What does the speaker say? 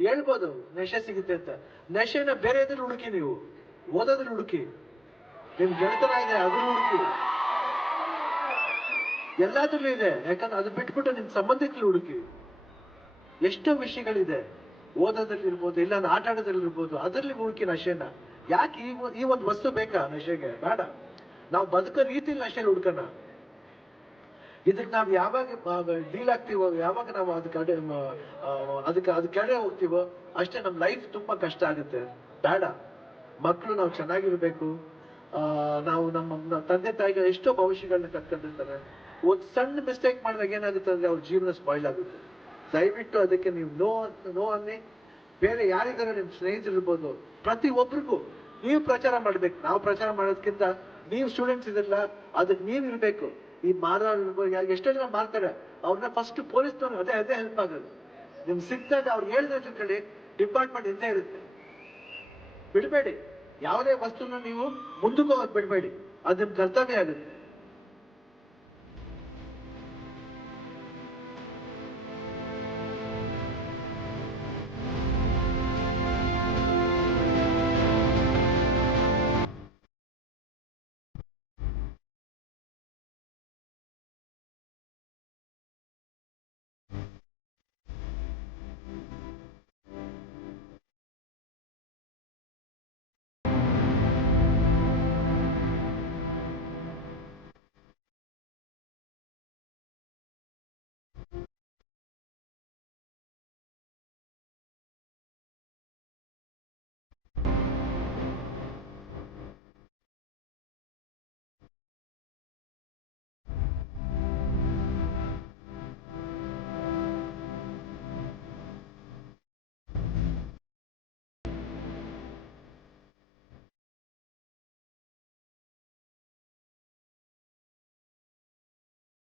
ಹೇಳ್ಬೋದು ನಶೆ ಸಿಗುತ್ತೆ ಅಂತ. ನಶೆನ ಬೇರೆ ಎದ್ರಲ್ಲಿ ಹುಡುಕಿ, ನೀವು ಓದೋದ್ರಲ್ಲಿ ಹುಡುಕಿ, ನಿಮ್ ಗೆಳೆತನ ಇದೆ ಅದ್ರಲ್ಲಿ ಹುಡುಕಿ, ಎಲ್ಲಾದ್ರಲ್ಲೂ ಇದೆ. ಯಾಕಂದ್ರೆ ಅದು ಬಿಟ್ಬಿಟ್ಟು ನಿಮ್ ಸಂಬಂಧಿಕರು ಹುಡುಕಿ. ಎಷ್ಟೋ ವಿಷಯಗಳಿದೆ, ಓದೋದ್ರಲ್ಲಿ ಇರ್ಬೋದು, ಇಲ್ಲ ಆಟ ಆಡೋದ್ರಲ್ಲಿ ಇರ್ಬೋದು, ಅದರಲ್ಲಿ ಹುಡುಕಿ ನಶೆನ. ಯಾಕೆ ಈ ಒಂದು ವಸ್ತು ಬೇಕಾ ನಶೆಗೆ? ಬೇಡ. ನಾವು ಬದುಕೋ ರೀತಿಯಲ್ಲಿ ನಶೆಯಲ್ಲಿ ಹುಡ್ಕೋಣ. ಇದಕ್ಕೆ ನಾವು ಯಾವಾಗ ಡೀಲ್ ಆಗ್ತೀವೋ, ಯಾವಾಗ ನಾವು ಅದ್ ಕೆಳಗೆ ಹೋಗ್ತೀವೋ ಅಷ್ಟೇ ನಮ್ ಲೈಫ್ ತುಂಬಾ ಕಷ್ಟ ಆಗುತ್ತೆ. ಬೇಡ. ಮಕ್ಕಳು ನಾವು ಚೆನ್ನಾಗಿರ್ಬೇಕು. ನಾವು ನಮ್ಮ ತಂದೆ ತಾಯಿಗೆ ಎಷ್ಟೋ ಭವಿಷ್ಯಗಳನ್ನ ಕಟ್ಕೊಂಡಿರ್ತಾರೆ. ಒಂದ್ ಸಣ್ಣ ಮಿಸ್ಟೇಕ್ ಮಾಡಿದಾಗ ಏನಾಗುತ್ತೆ ಅಂದ್ರೆ ಅವ್ರ ಜೀವನ ಸ್ಪಾಯ್ಲ್ ಆಗುತ್ತೆ. ದಯವಿಟ್ಟು ಅದಕ್ಕೆ ನೀವು ನೋ ಅನ್ನಿ. ಬೇರೆ ಯಾರಿಗಾರ ನಿಮ್ ಸ್ನೇಹಿತರು ಇರ್ಬೋದು, ಪ್ರತಿ ಒಬ್ರಿಗೂ ನೀವು ಪ್ರಚಾರ ಮಾಡ್ಬೇಕು. ನಾವು ಪ್ರಚಾರ ಮಾಡೋದಕ್ಕಿಂತ ನೀವು ಸ್ಟೂಡೆಂಟ್ಸ್ ಇದೆಲ್ಲ ಅದಕ್ಕೆ ನೀವ್ ಇರ್ಬೇಕು. ಈ ಎಷ್ಟೋ ಜನ ಮಾಡ್ತಾರೆ, ಅವ್ರನ್ನ ಫಸ್ಟ್ ಪೊಲೀಸ್ನವ್ರು ಅದೇ ಹೆಲ್ಪ್ ಆಗೋದು. ನಿಮ್ ಸಿಕ್ತಾಗ ಅವ್ರು ಹೇಳಿದ್ರೆ ತಿಳ್ಕೊಳ್ಳಿ, ಡಿಪಾರ್ಟ್ಮೆಂಟ್ ಇದ್ದೇ ಇರುತ್ತೆ. ಬಿಡಬೇಡಿ, ಯಾವುದೇ ವಸ್ತುನ ನೀವು ಮುಂದಕ್ಕೆ ಹೋಗಕ್ ಬಿಡಬೇಡಿ. ಅದು ನಿಮ್ ಕರ್ತವ್ಯ ಆಗುತ್ತೆ.